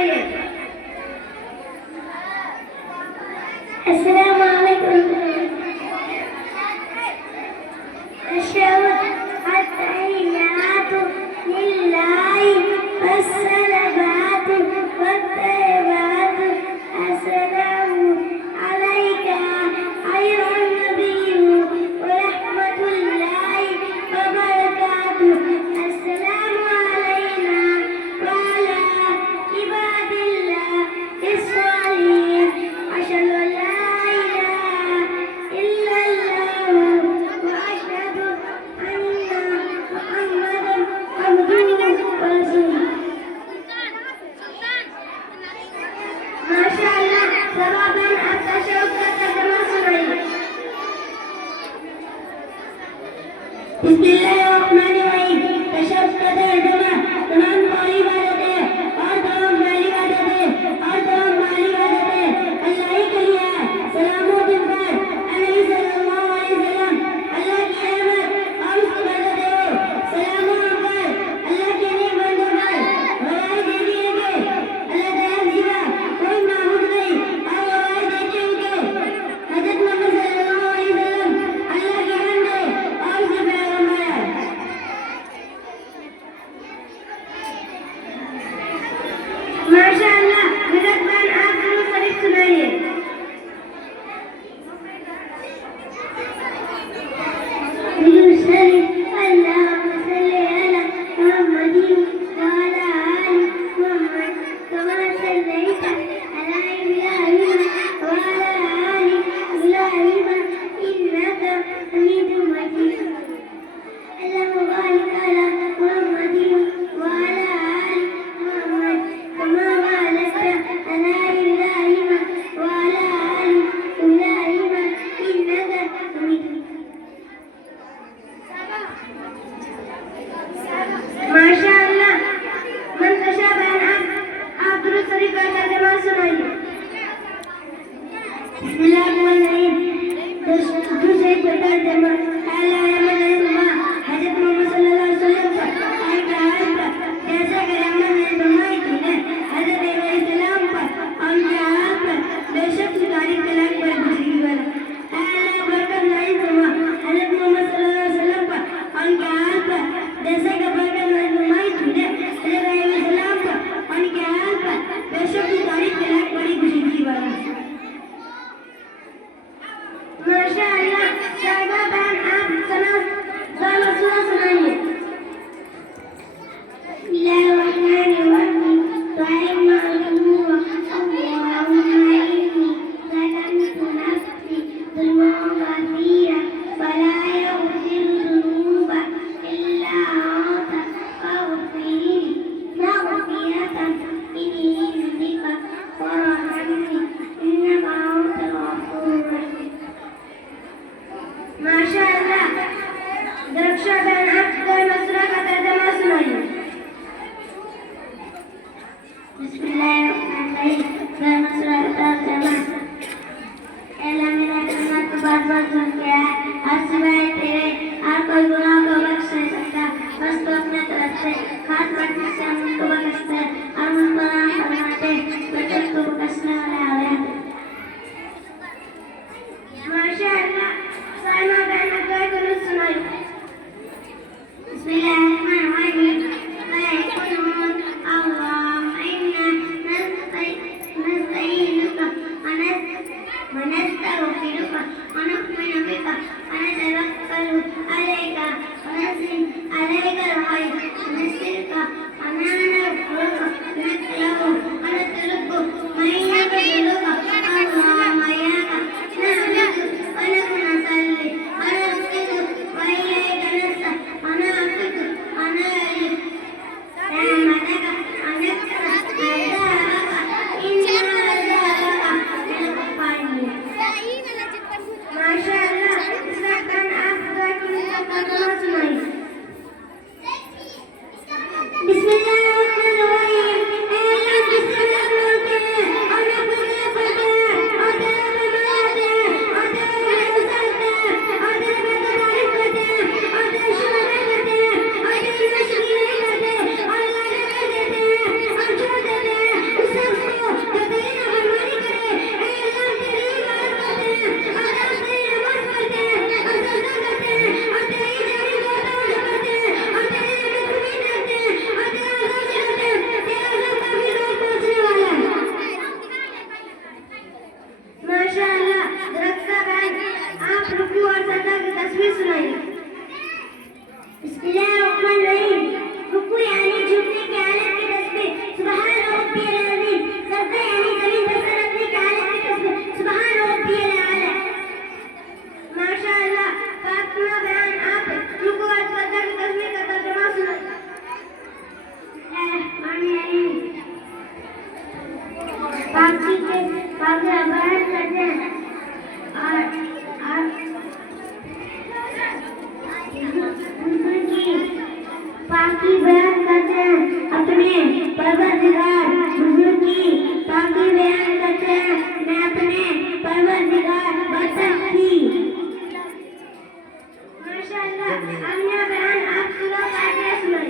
सुनाइए। अस्सलाम वालेकुम। अत्तहियातु लिल्लाहि वस्सलावातु वत्तय्यिबातु अस्सलामु अलैका अय्युहन नबिय्यु व रहमतुल्लाहि व बरकातुहु। अस्सलामु अलैना व अला इबादिल्लाहि स्सालिहीन। अशहदु अन ला इलाहा इल्लल्लाह व अशहदु अन्ना मुहम्मदन अब्दुहु व रसूलुहु। माशाअल्लाह, सवाबन आपका शौक का तर्जुमा सुनाइए। बिस्मिल्लाहिर्रहमानिर्रहीम। तशब्बुस का तर्जुमा। तमाम कौली इबादतें और तमाम माली इबादतें अल्लाह ही के लिए है। सलाम हो तुम पर नबी सल्लल्लाहु अलैहि वसल्लम। अल्लाह की रहमत और उसकी बरकतें हो। सलाम हो उन पर, अल्लाह के नेक बंदों पर। गवाही देती है कि अल्लाह ताला के सिवा कोई माबूद नहीं, और गवाही देते हैं कि हज़रत मोहम्मद सल्लल्लाहु अलैहि वसल्लम अल्लाह के बंदे और उसके पैगंबर हैं। माशाअल्लाह, मेजबान आप दुरूद शरीफ सुनाइए। दुरूद शरीफ। अल्लाहुम्मा सल्ली अला मुहम्मदिन व अला आलि मुहम्मद कमा सल्लैता अला इब्राहीम व अला आलि इब्राहीम इन्नका हमीदुम मजीद। अल्लाहुम्मा बारिक अला मुहम्मदिन व अला आलि मुहम्मद कमा बारकता अला इब्राहीम व अला आलि इब्राहीम इन्नका हमीदुम। माशाअल्लाह, मंतशा बहन आप दुरूद शरीफ का तर्जुमा सुनाइए। बिस्मिल्लाहिर्रहमानिर्रहीम। दुरूद शरीफ का तर्जुमा। हज़रत मोहम्मद सल्लल्लाहु अलैहि वसल्लम पर जैसे कि रहमत ने फरमाई थी ने हज़रत इब्राहीम सलाम पर और उनके हाल पर बेशक सुधारी तलाक पर गुजरी वाला बरकत नहीं फरमा। हज़रत मोहम्मद सल्लल्लाहु अलैहि वसल्लम पर और उनके हाल पर जैसे कि बरकत नहीं फरमाई थी ने हज़रत इब्राहीम सलाम पर और उनके हाल पर बेशक सुधारी तलाक पर गुजरी वाला। माशाअल्लाह, साहिबा बहन आप सलाम सुनाइए। बिस्मिल्लाहिर्रहमानिर्रहीम। अल्लाहुम्मा इन्नी ज़लमतु नफ्सी ज़ुल्मन कसीरा वला यग़फिरु ज़ुनूबा इल्ला अन्ता फ़ाग़फिरली मग़फ़िरतन मिन इंदिका वरहमनी इन्नका अंतल गफ़ूरुर रहीम। माशाअल्लाह, दरक्षा बहन आप कोई मसला का तर्जुमा सुनाइए। बिस्मिल्लाहिर्रहमानिर्रहीम। कोई मसला का तर्जुमा। अल्लाह मेरा कलमा तो बार-बार सुन के है और सिवाय तेरे और कोई गुनाह को बख्श नहीं सकता। बस तो अपने तरफ से हाथ बढ़ने से हम उनको बख्शते हैं और उनको नाम फरमाते बच्चों को बख्शने वाला है। माशाअल्लाह, साइमा बहन कोई दुरूद सुनाइए। बिस्मिल्लाहिर्रहमानिर्रहीम। अल्लाहुम्मा इन्ना पाकी के पाकी बयान करते हैं और उनकी पाकी बयान करते हैं अपने परवरदिगार हुजूर की पाकी बयान करते हैं मैं अपने परवरदिगार बरकत की माशाअल्लाह आमिना बयान आप सुनो काफिया सुनो